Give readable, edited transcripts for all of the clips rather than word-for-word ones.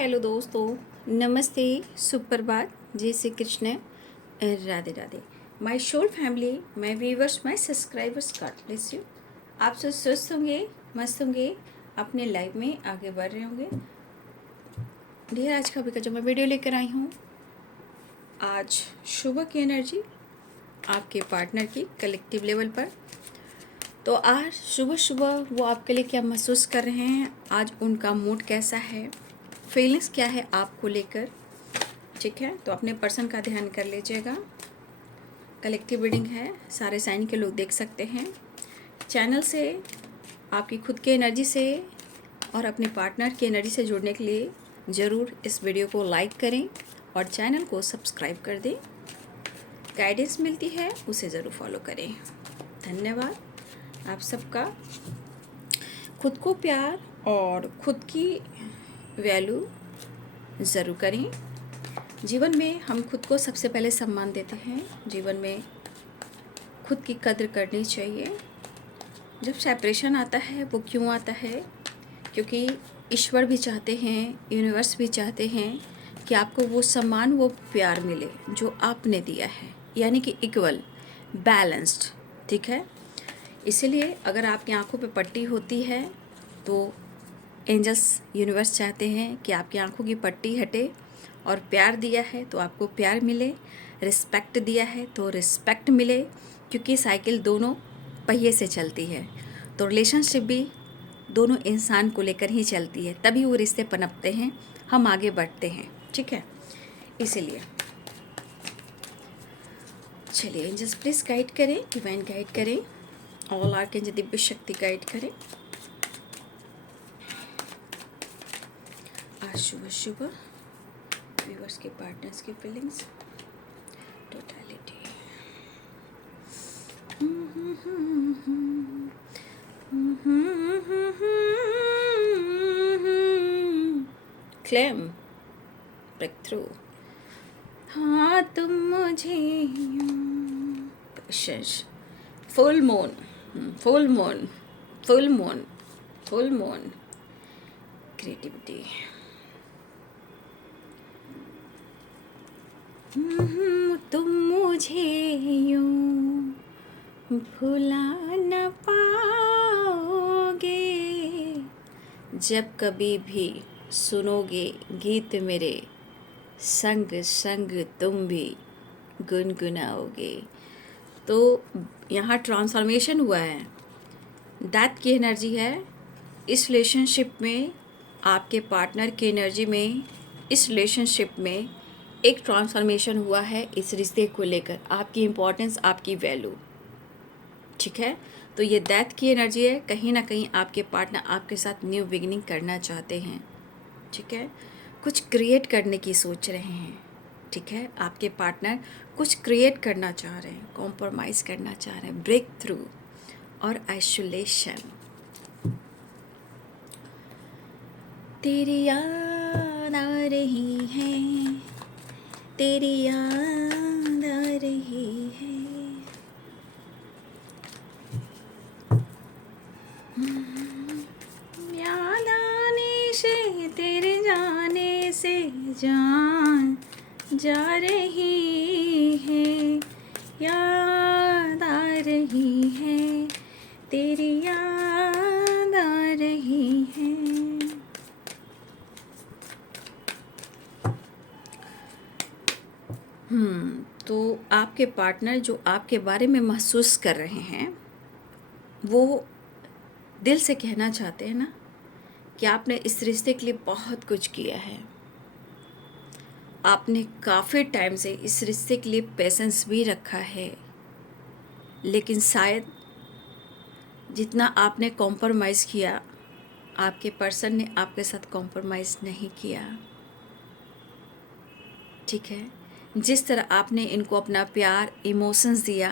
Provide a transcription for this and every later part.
Hello दोस्तों, नमस्ते, सुप्रभात, जय Shri Krishna, Radhe Radhe. My soul family, my viewers, my subscribers, God bless you. आप सब स्वस्थ होंगे, मस्त होंगे, अपने लाइफ में आगे बढ़ रहे होंगे। ढेर आज का जो मैं वीडियो लेकर आई हूँ, आज सुबह की एनर्जी आपके पार्टनर की कलेक्टिव लेवल पर। तो आज सुबह सुबह वो आपके लिए क्या महसूस कर रहे हैं, आज उनका मूड कैसा है, फीलिंग्स क्या है आपको लेकर। ठीक है, तो अपने पर्सन का ध्यान कर लीजिएगा। कलेक्टिव रीडिंग है, सारे साइन के लोग देख सकते हैं। चैनल से आपकी खुद की एनर्जी से और अपने पार्टनर की एनर्जी से जुड़ने के लिए ज़रूर इस वीडियो को लाइक करें और चैनल को सब्सक्राइब कर दें। गाइडेंस मिलती है उसे ज़रूर फॉलो करें। धन्यवाद आप सबका। खुद को प्यार और खुद की वैल्यू ज़रूर करें। जीवन में हम खुद को सबसे पहले सम्मान देते हैं। जीवन में खुद की कद्र करनी चाहिए। जब सेपरेशन आता है वो क्यों आता है? क्योंकि ईश्वर भी चाहते हैं, यूनिवर्स भी चाहते हैं कि आपको वो सम्मान, वो प्यार मिले जो आपने दिया है, यानी कि इक्वल, बैलेंस्ड। ठीक है, इसीलिए अगर आपकी आंखों पे पट्टी होती है तो एंजल्स, यूनिवर्स चाहते हैं कि आपकी आंखों की पट्टी हटे, और प्यार दिया है तो आपको प्यार मिले, रिस्पेक्ट दिया है तो रिस्पेक्ट मिले। क्योंकि साइकिल दोनों पहिए से चलती है, तो रिलेशनशिप भी दोनों इंसान को लेकर ही चलती है, तभी वो रिश्ते पनपते हैं, हम आगे बढ़ते हैं। ठीक है, इसीलिए चलिए एंजल्स प्लीज़ गाइड करें, डिवाइन गाइड करें, ऑल आर्कएंजल दिव्य शक्ति गाइड करें। आज सुबह सुबह व्यूअर्स के पार्टनर्स की feelings, totality. Claim, break through. हाँ तुम मुझे patience, full moon, full moon, full moon, full moon, creativity. तुम मुझे यूं भुला न पाओगे, जब कभी भी सुनोगे गीत मेरे, संग संग तुम भी गुनगुनाओगे। तो यहाँ ट्रांसफॉर्मेशन हुआ है, डेथ की एनर्जी है इस रिलेशनशिप में, आपके पार्टनर की एनर्जी में, इस रिलेशनशिप में एक ट्रांसफॉर्मेशन हुआ है इस रिश्ते को लेकर, आपकी इम्पोर्टेंस, आपकी वैल्यू। ठीक है, तो ये डेथ की एनर्जी है, कहीं ना कहीं आपके पार्टनर आपके साथ न्यू बिगिनिंग करना चाहते हैं। ठीक है, कुछ क्रिएट करने की सोच रहे हैं। ठीक है, आपके पार्टनर कुछ क्रिएट करना चाह रहे हैं, कॉम्प्रोमाइज़ करना चाह रहे हैं, ब्रेक थ्रू और आइसोलेशन। तेरी याद आ रही है, तेरी याद आ रही है, याद आने से, तेरे जाने से जान जा रही है, याद आ रही है, तेरी याद आ रही है। तो आपके पार्टनर जो आपके बारे में महसूस कर रहे हैं, वो दिल से कहना चाहते हैं ना कि आपने इस रिश्ते के लिए बहुत कुछ किया है, आपने काफ़ी टाइम से इस रिश्ते के लिए पेशेंस भी रखा है, लेकिन शायद जितना आपने कॉम्प्रोमाइज़ किया, आपके पर्सन ने आपके साथ कॉम्प्रोमाइज़ नहीं किया। ठीक है, जिस तरह आपने इनको अपना प्यार, इमोशंस दिया,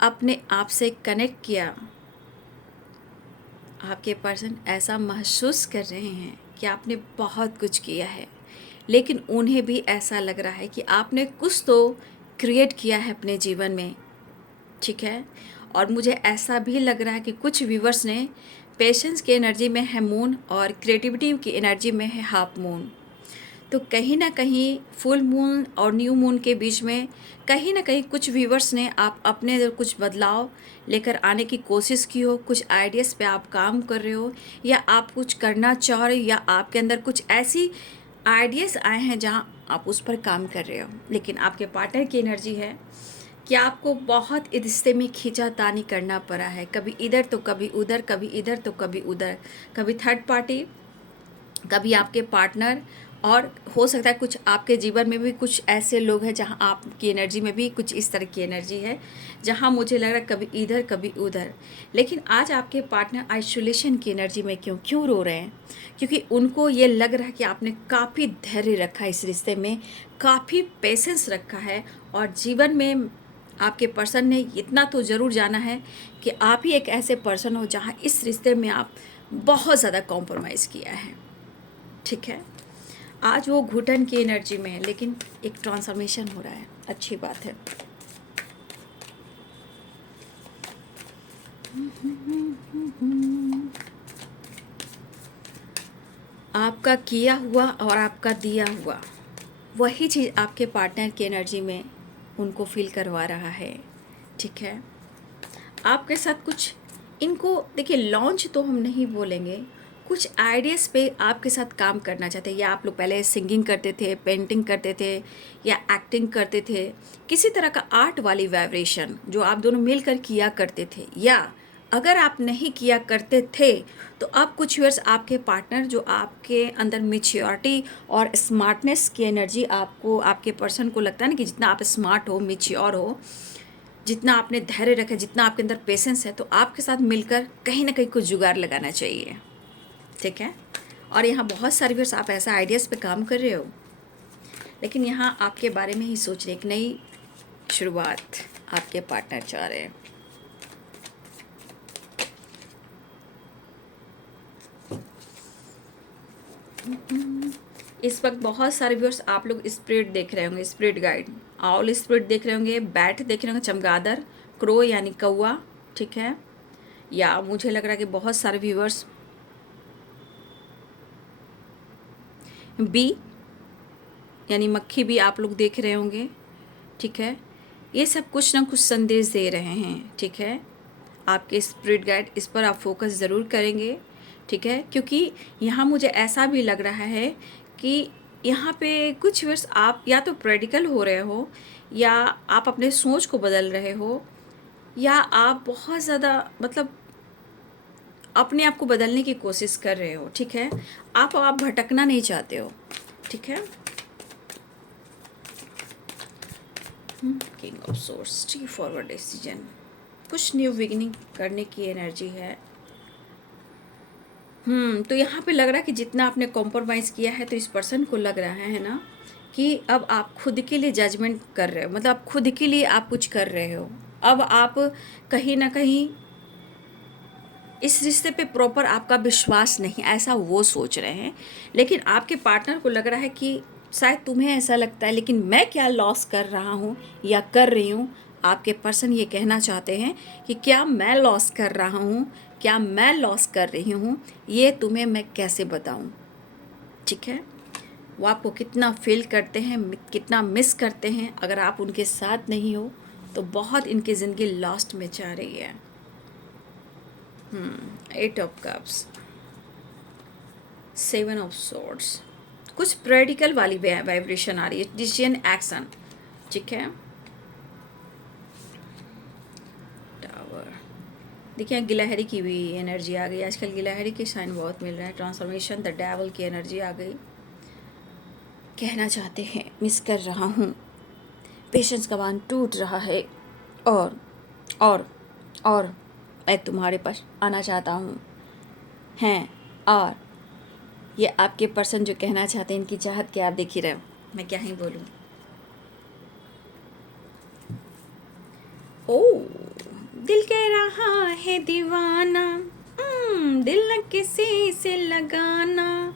अपने आप से कनेक्ट किया, आपके पर्सन ऐसा महसूस कर रहे हैं कि आपने बहुत कुछ किया है, लेकिन उन्हें भी ऐसा लग रहा है कि आपने कुछ तो क्रिएट किया है अपने जीवन में। ठीक है, और मुझे ऐसा भी लग रहा है कि कुछ व्यूवर्स ने पेशेंस की एनर्जी में है मून और क्रिएटिविटी की एनर्जी में है हाफ मून। तो कहीं ना कहीं फुल मून और न्यू मून के बीच में कहीं ना कहीं कुछ व्यूवर्स ने आप अपने अंदर कुछ बदलाव लेकर आने की कोशिश की हो, कुछ आइडियाज़ पे आप काम कर रहे हो, या आप कुछ करना चाह रहे हो, या आपके अंदर कुछ ऐसी आइडियाज़ आए हैं जहां आप उस पर काम कर रहे हो। लेकिन आपके पार्टनर की एनर्जी है कि आपको बहुत इस रिश्ते में खींचातानी करना पड़ा है, कभी इधर तो कभी उधर, कभी इधर तो कभी उधर, कभी थर्ड पार्टी, कभी आपके पार्टनर, और हो सकता है कुछ आपके जीवन में भी कुछ ऐसे लोग हैं जहां आपकी एनर्जी में भी कुछ इस तरह की एनर्जी है जहां मुझे लग रहा है कभी इधर कभी उधर। लेकिन आज आपके पार्टनर आइसोलेशन की एनर्जी में क्यों क्यों रो रहे हैं? क्योंकि उनको ये लग रहा है कि आपने काफ़ी धैर्य रखा है इस रिश्ते में, काफ़ी पेशेंस रखा है, और जीवन में आपके पर्सन ने इतना तो ज़रूर जाना है कि आप ही एक ऐसे पर्सन हो जहाँ इस रिश्ते में आप बहुत ज़्यादा कॉम्प्रोमाइज़ किया है। ठीक है, आज वो घुटन की एनर्जी में है, लेकिन एक ट्रांसफॉर्मेशन हो रहा है, अच्छी बात है। आपका किया हुआ और आपका दिया हुआ वही चीज़ आपके पार्टनर की एनर्जी में उनको फील करवा रहा है। ठीक है, आपके साथ कुछ इनको देखिए, लॉन्च तो हम नहीं बोलेंगे, कुछ आइडियाज़ पे आपके साथ काम करना चाहते हैं। या आप लोग पहले सिंगिंग करते थे, पेंटिंग करते थे, या एक्टिंग करते थे, किसी तरह का आर्ट वाली वाइब्रेशन जो आप दोनों मिलकर किया करते थे। या अगर आप नहीं किया करते थे तो अब कुछ ईयर्स आपके पार्टनर जो आपके अंदर मेच्योरिटी और स्मार्टनेस की एनर्जी, आपको आपके पर्सन को लगता है ना कि जितना आप स्मार्ट हो, मेच्योर हो, जितना आपने धैर्य रखा, जितना आपके अंदर पेशेंस है, तो आपके साथ मिलकर कहीं ना कहीं कुछ जुगाड़ लगाना चाहिए। ठीक है, और यहाँ बहुत सारे व्यूअर्स आप ऐसा आइडियाज़ पे काम कर रहे हो, लेकिन यहाँ आपके बारे में ही सोच रहे, एक नई शुरुआत आपके पार्टनर चाह रहे हैं। इस वक्त बहुत सारे व्यूअर्स आप लोग स्पिरिट देख रहे होंगे, स्पिरिट गाइड, ऑल स्पिरिट देख रहे होंगे, बैट देख रहे होंगे, चमगादड़, क्रो यानी कौआ। ठीक है, या मुझे लग रहा है कि बहुत सारे व्यूअर्स बी यानी मक्खी भी आप लोग देख रहे होंगे। ठीक है, ये सब कुछ ना कुछ संदेश दे रहे हैं। ठीक है, आपके स्पिरिट गाइड इस पर आप फोकस ज़रूर करेंगे। ठीक है, क्योंकि यहाँ मुझे ऐसा भी लग रहा है कि यहाँ पे कुछ वर्ष आप या तो प्रेडिकल हो रहे हो, या आप अपने सोच को बदल रहे हो, या आप बहुत ज़्यादा मतलब अपने आप को बदलने की कोशिश कर रहे हो। ठीक है, आप भटकना नहीं चाहते हो। ठीक है, king of source, straight forward decision, कुछ न्यू बिगिनिंग करने की एनर्जी है। तो यहाँ पे लग रहा है कि जितना आपने कॉम्प्रोमाइज़ किया है, तो इस पर्सन को लग रहा है ना कि अब आप खुद के लिए जजमेंट कर रहे हो, मतलब आप खुद के लिए आप कुछ कर रहे हो। अब आप कहीं ना कहीं इस रिश्ते पे प्रॉपर आपका विश्वास नहीं, ऐसा वो सोच रहे हैं। लेकिन आपके पार्टनर को लग रहा है कि शायद तुम्हें ऐसा लगता है, लेकिन मैं क्या लॉस कर रहा हूँ या कर रही हूँ। आपके पर्सन ये कहना चाहते हैं कि क्या मैं लॉस कर रहा हूँ, क्या मैं लॉस कर रही हूँ, ये तुम्हें मैं कैसे बताऊँ। ठीक है, वो आपको कितना फील करते हैं, कितना मिस करते हैं। अगर आप उनके साथ नहीं हो तो बहुत इनकी ज़िंदगी लॉस्ट में जा रही है। 8 ऑफ कप्स, 7 ऑफ सॉर्ड्स, कुछ प्रैक्टिकल वाली वाइब्रेशन आ रही है, डिसीजन एक्शन। ठीक है, टावर, देखिए गिलहरी की भी एनर्जी आ गई। आजकल गिलहरी के साइन बहुत मिल रहे हैं। ट्रांसफॉर्मेशन, द डेविल की एनर्जी आ गई। कहना चाहते हैं मिस कर रहा हूँ, पेशेंस का बांध टूट रहा है, और और और मैं तुम्हारे पास आना चाहता हूँ हैं। और ये आपके पर्सन जो कहना चाहते हैं, इनकी चाहत क्या आप देख ही रहे हो, मैं क्या ही बोलूँ। ओ, दिल कह रहा है दीवाना, दिल न किसी से लगाना,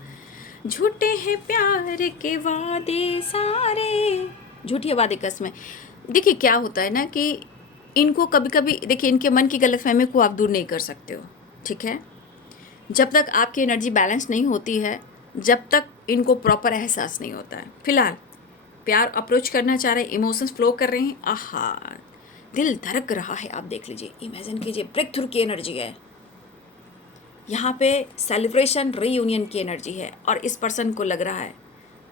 झूठे हैं प्यार के वादे सारे, झूठी वादे कसमें। देखिए क्या होता है ना कि इनको कभी कभी, देखिए इनके मन की गलतफहमी को आप दूर नहीं कर सकते हो। ठीक है, जब तक आपकी एनर्जी बैलेंस नहीं होती है, जब तक इनको प्रॉपर एहसास नहीं होता है। फिलहाल प्यार अप्रोच करना चाह रहे हैं, इमोशंस फ्लो कर रहे हैं, आहा दिल धड़क रहा है, आप देख लीजिए, इमेजिन कीजिए, ब्रेक थ्रू की एनर्जी है यहाँ पे, सेलिब्रेशन रीयूनियन की एनर्जी है। और इस पर्सन को लग रहा है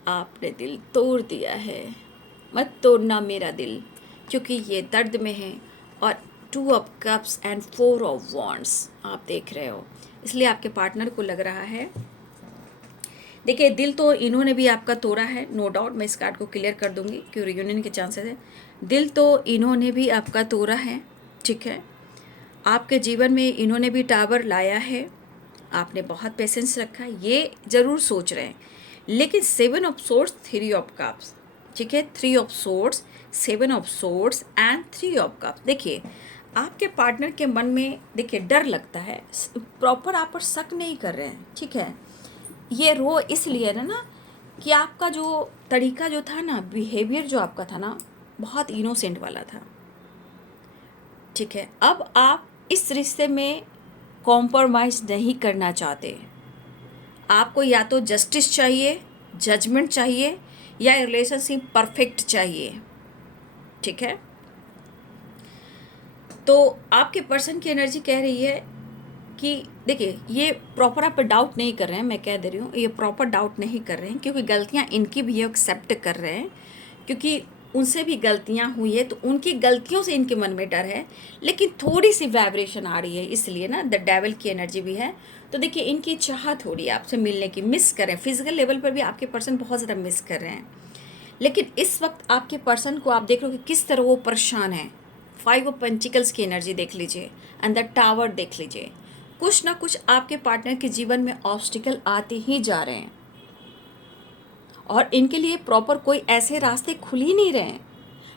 आपने दिल तोड़ दिया है, मत तोड़ना मेरा दिल, क्योंकि ये दर्द में है। और 2 of cups and 4 of wands आप देख रहे हो, इसलिए आपके पार्टनर को लग रहा है, देखिए दिल तो इन्होंने भी आपका तोड़ा है, नो डाउट। मैं इस कार्ड को क्लियर कर दूंगी क्यों रियूनियन के चांसेस है। दिल तो इन्होंने भी आपका तोड़ा है, ठीक है। आपके जीवन में इन्होंने भी टावर लाया है, आपने बहुत पेशेंस रखा, ये ज़रूर सोच रहे हैं। लेकिन 7 ऑफ सोर्ड्स 3 ऑफ कप्स, ठीक है, 3 of swords 7 of swords and 3 of cups. देखिए आपके पार्टनर के मन में देखिए डर लगता है, प्रॉपर आप पर शक नहीं कर रहे हैं, ठीक है। ये रो इसलिए ना कि आपका जो तरीका जो था ना, बिहेवियर जो आपका था ना, बहुत इनोसेंट वाला था, ठीक है। अब आप इस रिश्ते में कॉम्प्रोमाइज़ नहीं करना चाहते, आपको या तो जस्टिस चाहिए, जजमेंट चाहिए, या रिलेशनशिप परफेक्ट चाहिए, ठीक है। तो आपके पर्सन की एनर्जी कह रही है कि देखिए ये प्रॉपर आप डाउट नहीं कर रहे हैं, मैं कह दे रही हूँ, ये प्रॉपर डाउट नहीं कर रहे हैं, क्योंकि गलतियाँ इनकी भी ये एक्सेप्ट कर रहे हैं, क्योंकि उनसे भी गलतियाँ हुई है, तो उनकी गलतियों से इनके मन में डर है। लेकिन थोड़ी सी वाइब्रेशन आ रही है, इसलिए ना द डेविल की एनर्जी भी है। तो देखिए इनकी चाह थोड़ी आपसे मिलने की, मिस करें, फिजिकल लेवल पर भी आपके पर्सन बहुत ज़्यादा मिस कर रहे हैं। लेकिन इस वक्त आपके पर्सन को आप देख लो कि किस तरह वो परेशान है। 5 ऑफ पेंटिकल्स की एनर्जी देख लीजिए, एंड द टावर देख लीजिए। कुछ ना कुछ आपके पार्टनर के जीवन में ऑब्स्टिकल आते ही जा रहे हैं, और इनके लिए प्रॉपर कोई ऐसे रास्ते खुल ही नहीं रहे हैं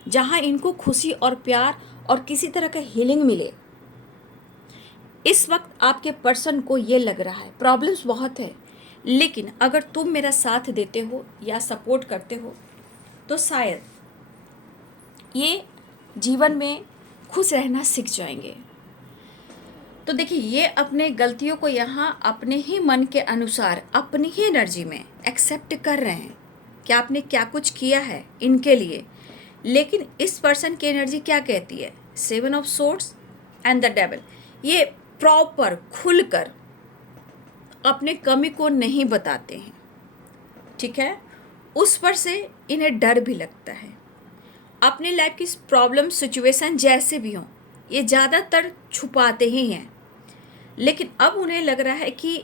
जहां इनको खुशी और प्यार और किसी तरह का हीलिंग मिले। इस वक्त आपके पर्सन को ये लग रहा है प्रॉब्लम्स बहुत है, लेकिन अगर तुम मेरा साथ देते हो या सपोर्ट करते हो तो शायद ये जीवन में खुश रहना सीख जाएंगे। तो देखिए ये अपने गलतियों को यहाँ अपने ही मन के अनुसार अपनी ही एनर्जी में एक्सेप्ट कर रहे हैं कि आपने क्या कुछ किया है इनके लिए। लेकिन इस पर्सन की एनर्जी क्या कहती है, 7 of swords and the devil, ये प्रॉपर खुलकर अपने कमी को नहीं बताते हैं, ठीक है। उस पर से इन्हें डर भी लगता है। अपनी लाइफ की प्रॉब्लम सिचुएशन जैसे भी हों, ये ज़्यादातर छुपाते ही हैं। लेकिन अब उन्हें लग रहा है कि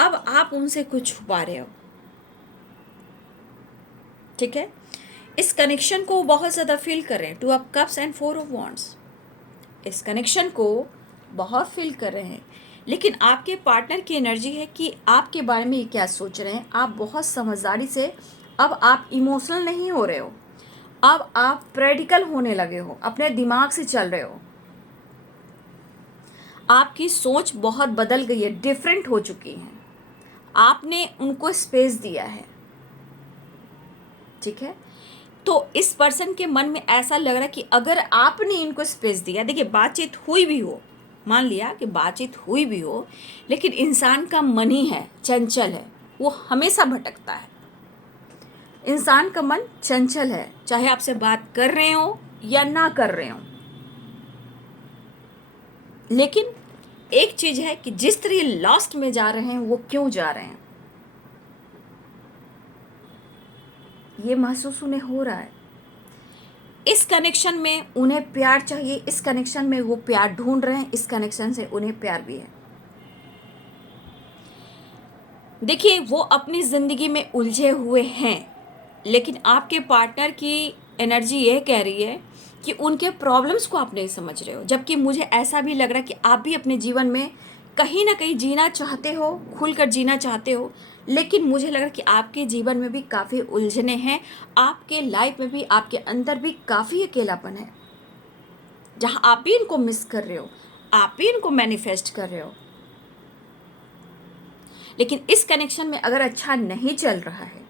अब आप उनसे कुछ छुपा रहे हो, ठीक है। इस कनेक्शन को बहुत ज़्यादा फील कर रहे हैं, 2 of cups and 4 of wands, इस कनेक्शन को बहुत फील कर रहे हैं। लेकिन आपके पार्टनर की एनर्जी है कि आपके बारे में ये क्या सोच रहे हैं। आप बहुत समझदारी से, अब आप इमोशनल नहीं हो रहे हो, अब आप प्रैक्टिकल होने लगे हो, अपने दिमाग से चल रहे हो। आपकी सोच बहुत बदल गई है, डिफरेंट हो चुकी है, आपने उनको स्पेस दिया है, ठीक है। तो इस पर्सन के मन में ऐसा लग रहा है कि अगर आपने इनको स्पेस दिया, देखिए बातचीत हुई भी हो, मान लिया कि बातचीत हुई भी हो, लेकिन इंसान का मन ही है, चंचल है, वो हमेशा भटकता है। इंसान का मन चंचल है, चाहे आपसे बात कर रहे हो या ना कर रहे हो। लेकिन एक चीज है कि जिस तरह लास्ट में जा रहे हैं, वो क्यों जा रहे हैं, ये महसूस उन्हें हो रहा है। इस कनेक्शन में उन्हें प्यार चाहिए, इस कनेक्शन में वो प्यार ढूंढ रहे हैं, इस कनेक्शन से उन्हें प्यार भी है। देखिए वो अपनी ज़िंदगी में उलझे हुए हैं, लेकिन आपके पार्टनर की एनर्जी ये कह रही है कि उनके प्रॉब्लम्स को आप नहीं समझ रहे हो। जबकि मुझे ऐसा भी लग रहा है कि आप भी अपने जीवन में कहीं ना कहीं जीना चाहते हो, खुलकर जीना चाहते हो, लेकिन मुझे लग रहा है कि आपके जीवन में भी काफ़ी उलझने हैं, आपके लाइफ में भी, आपके अंदर भी काफ़ी अकेलापन है, जहाँ आप भी इनको मिस कर रहे हो, आप भी इनको मैनिफेस्ट कर रहे हो। लेकिन इस कनेक्शन में अगर अच्छा नहीं चल रहा है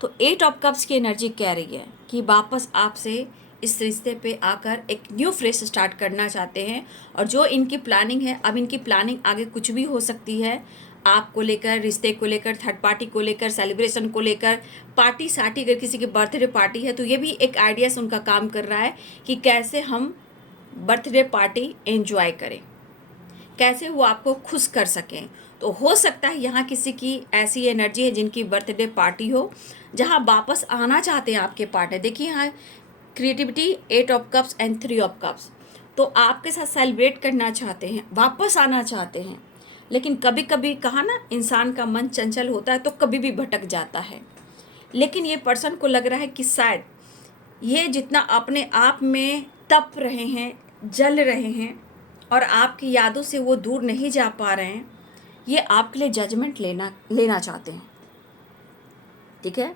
तो 8 ऑफ कप्स की एनर्जी कह रही है कि वापस आपसे इस रिश्ते पे आकर एक न्यू फ्रेश स्टार्ट करना चाहते हैं। और जो इनकी प्लानिंग है, अब इनकी प्लानिंग आगे कुछ भी हो सकती है, आपको लेकर, रिश्ते को लेकर, थर्ड पार्टी को लेकर, सेलिब्रेशन को लेकर, पार्टी सार्टी, अगर किसी की बर्थडे पार्टी है तो ये भी एक आइडियाज़ उनका काम कर रहा है कि कैसे हम बर्थडे पार्टी एंजॉय करें, कैसे वो आपको खुश कर सकें। तो हो सकता है यहाँ किसी की ऐसी एनर्जी है जिनकी बर्थडे पार्टी हो, जहाँ वापस आना चाहते हैं आपके पार्टनर। देखिए यहाँ creativity 8 of cups and 3 of cups, तो आपके साथ सेलिब्रेट करना चाहते हैं, वापस आना चाहते हैं। लेकिन कभी कभी कहा ना, इंसान का मन चंचल होता है तो कभी भी भटक जाता है। लेकिन ये पर्सन को लग रहा है कि शायद ये जितना अपने आप में तप रहे हैं, जल रहे हैं और आपकी यादों से वो दूर नहीं जा पा रहे हैं, ये आपके लिए जजमेंट लेना चाहते हैं। ठीक है,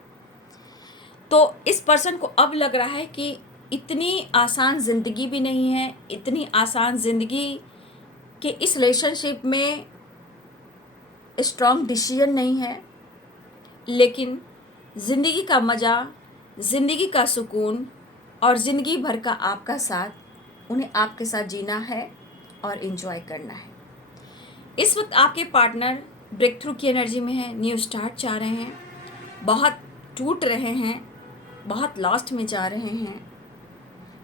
तो इस पर्सन को अब लग रहा है कि इतनी आसान ज़िंदगी भी नहीं है, इतनी आसान ज़िंदगी के इस रिलेशनशिप में स्ट्रॉन्ग डिसीजन नहीं है। लेकिन ज़िंदगी का मज़ा, ज़िंदगी का सुकून और ज़िंदगी भर का आपका साथ उन्हें आपके साथ जीना है और इन्जॉय करना है। इस वक्त आपके पार्टनर ब्रेक थ्रू की एनर्जी में है, न्यू स्टार्ट चाह रहे हैं, बहुत टूट रहे हैं, बहुत लॉस्ट में जा रहे हैं।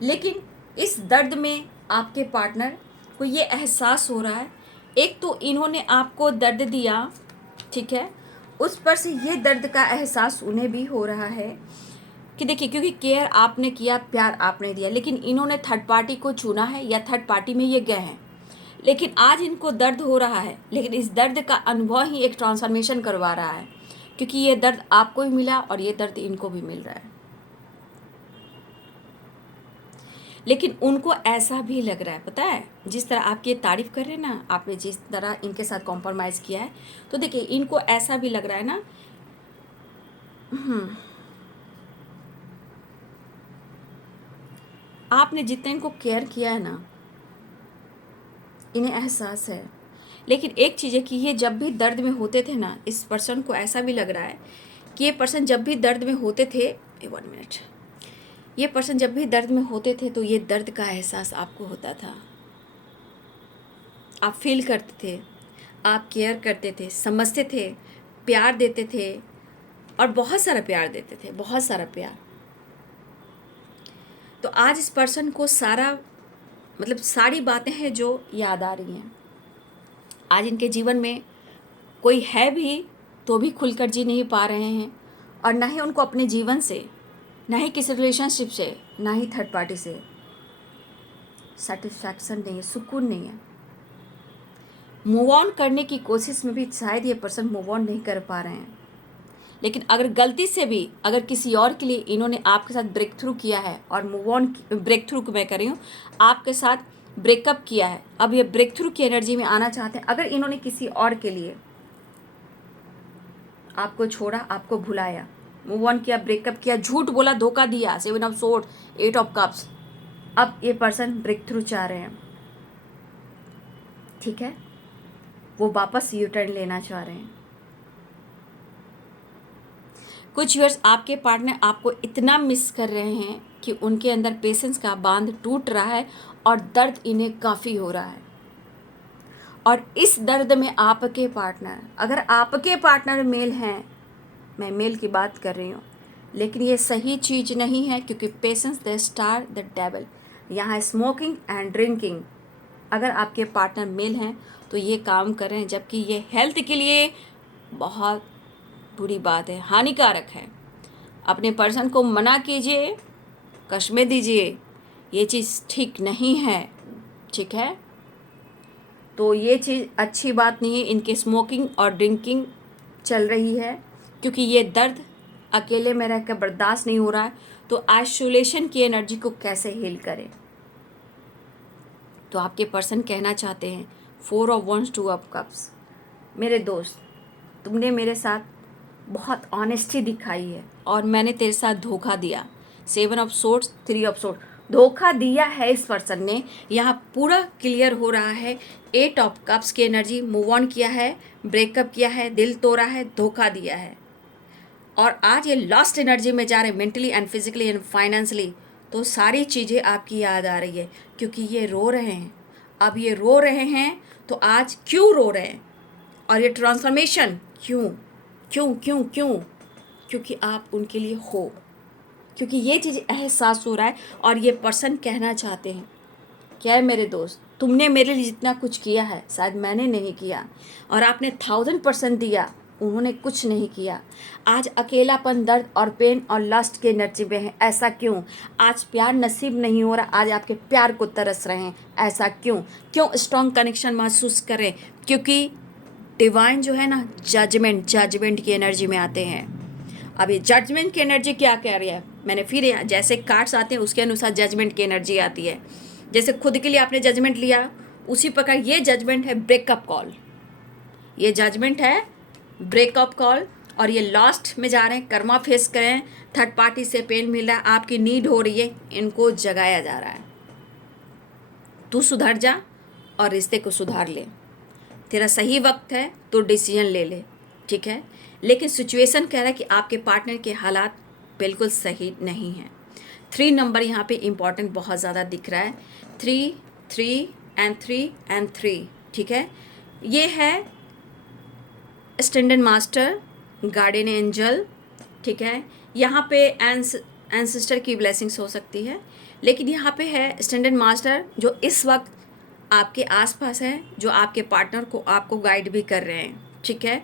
लेकिन इस दर्द में आपके पार्टनर को ये एहसास हो रहा है, एक तो इन्होंने आपको दर्द दिया, ठीक है, उस पर से ये दर्द का एहसास उन्हें भी हो रहा है कि देखिए, क्योंकि केयर आपने किया, प्यार आपने दिया, लेकिन इन्होंने थर्ड पार्टी को चुना है या थर्ड पार्टी में ये गए हैं। लेकिन आज इनको दर्द हो रहा है, लेकिन इस दर्द का अनुभव ही एक ट्रांसफॉर्मेशन करवा रहा है, क्योंकि ये दर्द आपको भी मिला और ये दर्द इनको भी मिल रहा है। लेकिन उनको ऐसा भी लग रहा है, पता है, जिस तरह आपकी ये तारीफ़ कर रहे हैं ना, आपने जिस तरह इनके साथ कॉम्प्रोमाइज़ किया है, तो देखिए इनको ऐसा भी लग रहा है ना, आपने जितना इनको केयर किया है ना, इन्हें एहसास है। लेकिन एक चीज़ है कि ये जब भी दर्द में होते थे ना, इस पर्सन को ऐसा भी लग रहा है कि ये पर्सन जब भी दर्द में होते थे, 1 मिनट, ये पर्सन जब भी दर्द में होते थे तो ये दर्द का एहसास आपको होता था, आप फील करते थे, आप केयर करते थे, समझते थे, प्यार देते थे और बहुत सारा प्यार देते थे, बहुत सारा प्यार। तो आज इस पर्सन को सारी बातें हैं जो याद आ रही हैं। आज इनके जीवन में कोई है भी तो भी खुलकर जी नहीं पा रहे हैं, और ना ही उनको अपने जीवन से, ना ही किसी रिलेशनशिप से, ना ही थर्ड पार्टी से सेटिस्फैक्शन नहीं है, सुकून नहीं है। मूव ऑन करने की कोशिश में भी शायद ये पर्सन मूव ऑन नहीं कर पा रहे हैं। लेकिन अगर गलती से भी अगर किसी और के लिए इन्होंने आपके साथ ब्रेक थ्रू किया है और मूव ऑन, ब्रेक थ्रू मैं कर रही हूँ, आपके साथ ब्रेकअप किया है, अब ये ब्रेक थ्रू की एनर्जी में आना चाहते हैं। अगर इन्होंने किसी और के लिए आपको छोड़ा, आपको भुलाया, मूव ऑन किया, ब्रेकअप किया, झूठ बोला, धोखा दिया, 7 ऑफ सोर्ड, 8 ऑफ कप्स, अब ये पर्सन ब्रेक थ्रू चाह रहे हैं। ठीक है, वो वापस यू टर्न लेना चाह रहे हैं। कुछ व्यूअर्स, आपके पार्टनर आपको इतना मिस कर रहे हैं कि उनके अंदर पेशेंस का बांध टूट रहा है और दर्द इन्हें काफ़ी हो रहा है। और इस दर्द में आपके पार्टनर, अगर आपके पार्टनर मेल हैं, मैं मेल की बात कर रही हूँ, लेकिन ये सही चीज़ नहीं है, क्योंकि patience the star the devil, यहाँ स्मोकिंग एंड ड्रिंकिंग, अगर आपके पार्टनर मेल हैं तो ये काम कर रहे हैं, जबकि ये हेल्थ के लिए बहुत बुरी बात है, हानिकारक है। अपने पर्सन को मना कीजिए, कश्मे दीजिए, ये चीज़ ठीक नहीं है। ठीक है, तो ये चीज़ अच्छी बात नहीं है, इनके स्मोकिंग और ड्रिंकिंग चल रही है, क्योंकि ये दर्द अकेले में रहकर बर्दाश्त नहीं हो रहा है। तो आइसोलेशन की एनर्जी को कैसे हील करें? तो आपके पर्सन कहना चाहते हैं 4 ऑफ वंस 2 ऑफ कप्स, मेरे दोस्त, तुमने मेरे साथ बहुत ऑनेस्टी दिखाई है और मैंने तेरे साथ धोखा दिया। 7 ऑफ सोर्ड्स, 3 ऑफ सोर्ड, धोखा दिया है इस पर्सन ने, यहाँ पूरा क्लियर हो रहा है। 8 ऑफ कप्स की एनर्जी, मूव ऑन किया है, ब्रेकअप किया है, दिल तोड़ा है, धोखा दिया है, और आज ये लॉस्ट एनर्जी में जा रहे हैं, mentally and physically and financially. तो सारी चीज़ें आपकी याद आ रही है, क्योंकि ये रो रहे हैं। अब ये रो रहे हैं तो आज क्यों रो रहे हैं, और ये ट्रांसफॉर्मेशन क्यों क्यों क्यों क्यों? क्योंकि आप उनके लिए हो, क्योंकि ये चीज़ एहसास हो रहा है और ये पर्सन कहना चाहते हैं, क्या है मेरे दोस्त, तुमने मेरे लिए जितना कुछ किया है शायद मैंने नहीं किया, और आपने 1000% दिया, उन्होंने कुछ नहीं किया। आज अकेलापन, दर्द और पेन और लस्ट के एनर्जी में है, ऐसा क्यों? आज प्यार नसीब नहीं हो रहा, आज आपके प्यार को तरस रहे हैं, ऐसा क्यों? क्यों स्ट्रॉन्ग कनेक्शन महसूस करें? क्योंकि डिवाइन जो है ना, जजमेंट की एनर्जी में आते हैं। अब ये जजमेंट की एनर्जी क्या कह रही है, मैंने फिर यहाँ जैसे कार्ड्स आते हैं उसके अनुसार जजमेंट की एनर्जी आती है। जैसे खुद के लिए आपने जजमेंट लिया, उसी प्रकार ये जजमेंट है ब्रेकअप कॉल, ये जजमेंट है ब्रेकअप कॉल, और ये लास्ट में जा रहे हैं, कर्मा फेस करें, थर्ड पार्टी से पेन मिल रहा है, आपकी नीड हो रही है, इनको जगाया जा रहा है। तू सुधर जा और रिश्ते को सुधार ले, तेरा सही वक्त है तो डिसीजन ले ले, ठीक है। लेकिन सिचुएशन कह रहा है कि आपके पार्टनर के हालात बिल्कुल सही नहीं हैं। 3 नंबर यहाँ पे इम्पॉर्टेंट बहुत ज़्यादा दिख रहा है, 3 3 एंड 3 एंड 3, ठीक है। ये है स्टैंडर्ड मास्टर, गार्डियन एंजल, ठीक है। यहाँ पे एंसेस्टर की ब्लेसिंग्स हो सकती है, लेकिन यहाँ पे है स्टैंडर्ड मास्टर जो इस वक्त आपके आसपास है, जो आपके पार्टनर को आपको गाइड भी कर रहे हैं, ठीक है।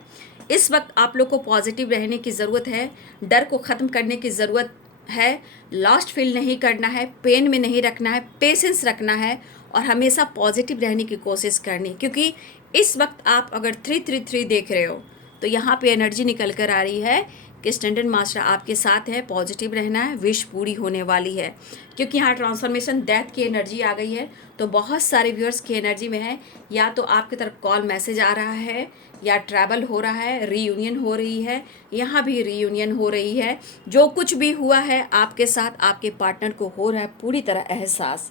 इस वक्त आप लोग को पॉजिटिव रहने की ज़रूरत है, डर को ख़त्म करने की ज़रूरत है, लॉस्ट फील नहीं करना है, पेन में नहीं रखना है, पेशेंस रखना है और हमेशा पॉजिटिव रहने की कोशिश करनी है। क्योंकि इस वक्त आप अगर 333 देख रहे हो तो यहाँ पे एनर्जी निकल कर आ रही है कि स्टैंडर्ड मास्टर आपके साथ है, पॉजिटिव रहना है, विश पूरी होने वाली है। क्योंकि यहाँ ट्रांसफॉर्मेशन डेथ की एनर्जी आ गई है, तो बहुत सारे व्यूअर्स की एनर्जी में है, या तो आपकी तरफ कॉल मैसेज आ रहा है, या ट्रैवल हो रहा है, रीयूनियन हो रही है, यहाँ भी रीयूनियन हो रही है। जो कुछ भी हुआ है आपके साथ, आपके पार्टनर को हो रहा है पूरी तरह एहसास।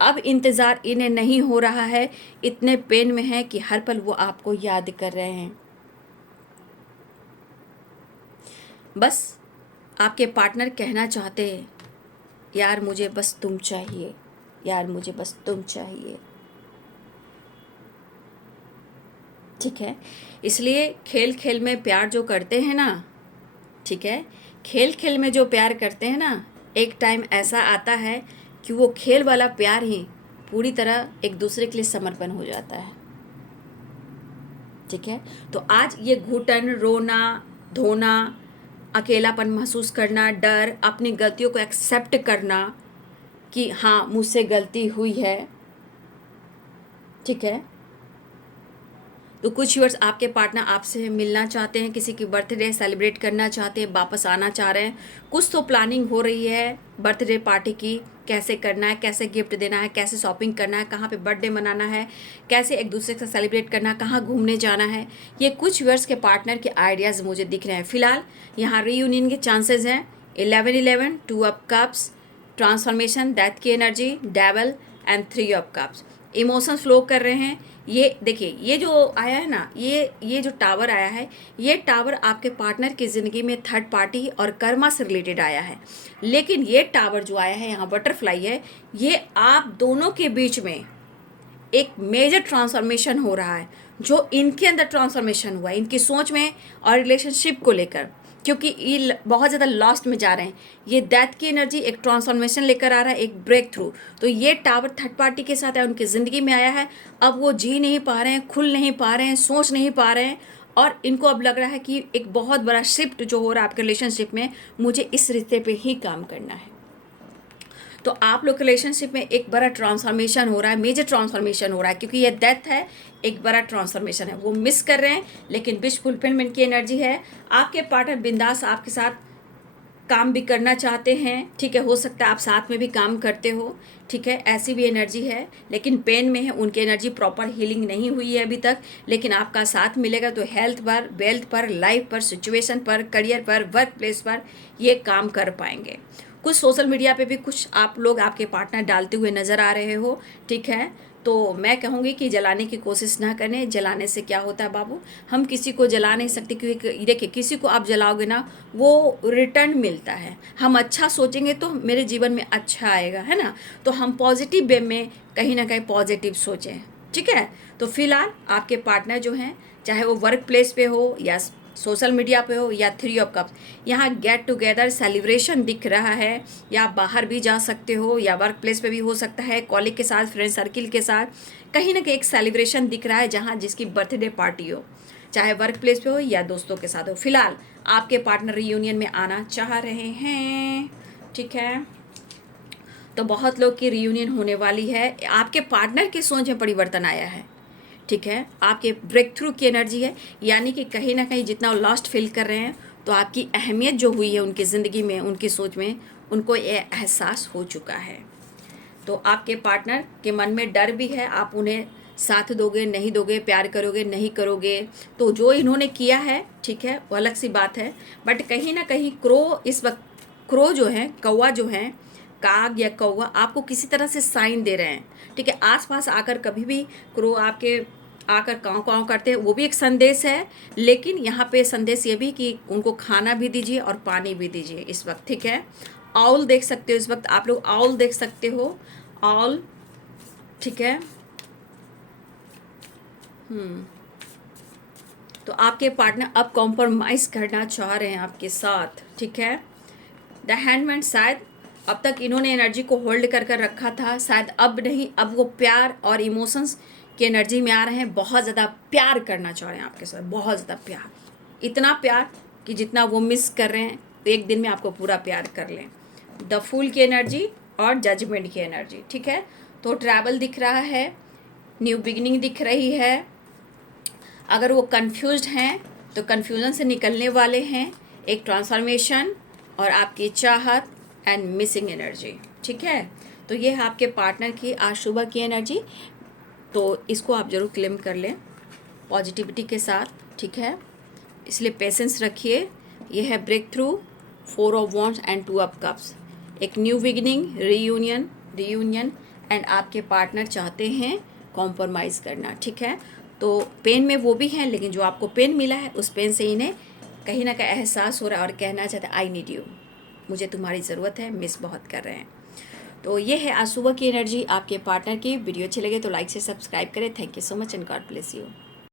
अब इंतज़ार इन्हें नहीं हो रहा है, इतने पेन में है कि हर पल वो आपको याद कर रहे हैं। बस आपके पार्टनर कहना चाहते हैं, यार मुझे बस तुम चाहिए, यार मुझे बस तुम चाहिए, ठीक है। इसलिए खेल खेल में प्यार जो करते हैं ना, ठीक है, खेल खेल में जो प्यार करते हैं ना, एक टाइम ऐसा आता है कि वो खेल वाला प्यार ही पूरी तरह एक दूसरे के लिए समर्पण हो जाता है, ठीक है। तो आज ये घुटन, रोना धोना, अकेलापन महसूस करना, डर, अपनी गलतियों को एक्सेप्ट करना कि हाँ मुझसे गलती हुई है, ठीक है। तो कुछ व्यूअर्स आपके पार्टनर आपसे मिलना चाहते हैं, किसी की बर्थडे सेलिब्रेट करना चाहते हैं, वापस आना चाह रहे हैं, कुछ तो प्लानिंग हो रही है बर्थडे पार्टी की, कैसे करना है, कैसे गिफ्ट देना है, कैसे शॉपिंग करना है, कहाँ पे बर्थडे मनाना है, कैसे एक दूसरे से सेलिब्रेट करना है, कहाँ घूमने जाना है। ये कुछ व्यूअर्स के पार्टनर के आइडियाज़ मुझे दिख रहे हैं। फिलहाल यहाँ रीयूनियन के चांसेस हैं 11-11, 2 ऑफ कप्स, ट्रांसफॉर्मेशन, डेथ की energy, devil and 3 of cups. Emotions flow कर रहे हैं। ये देखिए, ये जो आया है ना, ये जो टावर आया है, ये टावर आपके पार्टनर की ज़िंदगी में थर्ड पार्टी और कर्मा से रिलेटेड आया है। लेकिन ये टावर जो आया है, यहाँ बटरफ्लाई है, ये आप दोनों के बीच में एक मेजर ट्रांसफॉर्मेशन हो रहा है, जो इनके अंदर ट्रांसफॉर्मेशन हुआ है, इनकी सोच में और रिलेशनशिप को लेकर, क्योंकि ये बहुत ज़्यादा लॉस्ट में जा रहे हैं। ये डेथ की एनर्जी एक ट्रांसफॉर्मेशन लेकर आ रहा है, एक ब्रेक थ्रू। तो ये टावर थर्ड पार्टी के साथ है, उनकी ज़िंदगी में आया है। अब वो जी नहीं पा रहे हैं, खुल नहीं पा रहे हैं, सोच नहीं पा रहे हैं, और इनको अब लग रहा है कि एक बहुत बड़ा शिफ्ट जो हो रहा है आपके रिलेशनशिप में, मुझे इस रिश्ते पे ही काम करना है। तो आप लोग रिलेशनशिप में एक बड़ा ट्रांसफॉर्मेशन हो रहा है, मेजर ट्रांसफॉर्मेशन हो रहा है, क्योंकि ये डेथ है, एक बड़ा ट्रांसफॉर्मेशन है। वो मिस कर रहे हैं, लेकिन विश फुलफिलमेंट की एनर्जी है। आपके पार्टनर बिंदास आपके साथ काम भी करना चाहते हैं, ठीक है। हो सकता है आप साथ में भी काम करते हो, ठीक है, ऐसी भी एनर्जी है। लेकिन पेन में है, उनकी एनर्जी प्रॉपर हीलिंग नहीं हुई है अभी तक। लेकिन आपका साथ मिलेगा तो हेल्थ पर, वेल्थ पर, लाइफ पर, सिचुएशन पर, करियर पर, वर्क प्लेस पर ये काम कर पाएंगे। कुछ सोशल मीडिया पे भी कुछ आप लोग आपके पार्टनर डालते हुए नज़र आ रहे हो, ठीक है। तो मैं कहूँगी कि जलाने की कोशिश ना करें। जलाने से क्या होता है बाबू, हम किसी को जला नहीं सकते, क्योंकि देखिए किसी को आप जलाओगे ना वो रिटर्न मिलता है। हम अच्छा सोचेंगे तो मेरे जीवन में अच्छा आएगा, है ना। तो हम पॉजिटिव वे में कहीं ना कहीं पॉजिटिव सोचें, ठीक है। तो फिलहाल आपके पार्टनर जो हैं, चाहे वो वर्क प्लेस पे हो या सोशल मीडिया पे हो या 3 ऑफ कप्स, यहाँ गेट टुगेदर सेलिब्रेशन दिख रहा है। या आप बाहर भी जा सकते हो या वर्क प्लेस पे भी हो सकता है, कॉलीग के साथ, फ्रेंड सर्किल के साथ, कहीं ना कहीं एक सेलिब्रेशन दिख रहा है जहाँ जिसकी बर्थडे पार्टी हो, चाहे वर्क प्लेस पे हो या दोस्तों के साथ हो। फिलहाल आपके पार्टनर रियूनियन में आना चाह रहे हैं, ठीक है। तो बहुत लोग की रियूनियन होने वाली है। आपके पार्टनर की सोच में परिवर्तन आया है, ठीक है। आपके ब्रेक थ्रू की एनर्जी है, यानी कि कहीं ना कहीं जितना लॉस्ट फील कर रहे हैं, तो आपकी अहमियत जो हुई है उनकी ज़िंदगी में, उनकी सोच में, उनको ये एहसास हो चुका है। तो आपके पार्टनर के मन में डर भी है, आप उन्हें साथ दोगे नहीं दोगे, प्यार करोगे नहीं करोगे। तो जो इन्होंने किया है, ठीक है, वो अलग सी बात है। बट कहीं ना कहीं क्रो इस वक्त, क्रो जो है, कौवा जो है, काग या कौवा आपको किसी तरह से साइन दे रहे हैं, ठीक है। आसपास आकर कभी भी क्रो आपके आकर काँव काँव करते हैं, वो भी एक संदेश है। लेकिन यहाँ पे संदेश ये भी कि उनको खाना भी दीजिए और पानी भी दीजिए इस वक्त, ठीक है। आउल देख सकते हो इस वक्त, आप लोग आउल देख सकते हो, आउल, ठीक है। तो आपके पार्टनर अब कॉम्प्रोमाइज़ करना चाह रहे हैं आपके साथ, ठीक है। द हैंडमैन, शायद अब तक इन्होंने एनर्जी को होल्ड कर कर रखा था, शायद अब नहीं, अब वो प्यार और इमोशंस की एनर्जी में आ रहे हैं। बहुत ज़्यादा प्यार करना चाह रहे हैं आपके साथ, बहुत ज़्यादा प्यार, इतना प्यार कि जितना वो मिस कर रहे हैं तो एक दिन में आपको पूरा प्यार कर लें। द फूल की एनर्जी और जजमेंट की एनर्जी, ठीक है। तो ट्रैवल दिख रहा है, न्यू बिगिनिंग दिख रही है। अगर वो कंफ्यूज्ड हैं तो कन्फ्यूज़न से निकलने वाले हैं, एक ट्रांसफॉर्मेशन और आपकी चाहत एंड मिसिंग एनर्जी, ठीक है। तो ये है आपके पार्टनर की आज सुबह की एनर्जी। तो इसको आप ज़रूर क्लेम कर लें पॉजिटिविटी के साथ, ठीक है। इसलिए पेशेंस रखिए। ये है break through, 4 of wands and 2 of cups, एक न्यू बिगिनिंग, रीयूनियन एंड आपके पार्टनर चाहते हैं कॉम्प्रोमाइज़ करना, ठीक है। तो पेन में वो भी हैं, लेकिन जो आपको पेन मिला है उस पेन से इन्हें कहीं ना कहीं एहसास हो रहा है और कहना चाहते हैं आई नीड यू, मुझे तुम्हारी ज़रूरत है, मिस बहुत कर रहे हैं। तो ये है आज सुबह की एनर्जी आपके पार्टनर की। वीडियो अच्छी लगे तो लाइक से सब्सक्राइब करें। Thank you so much and God bless you.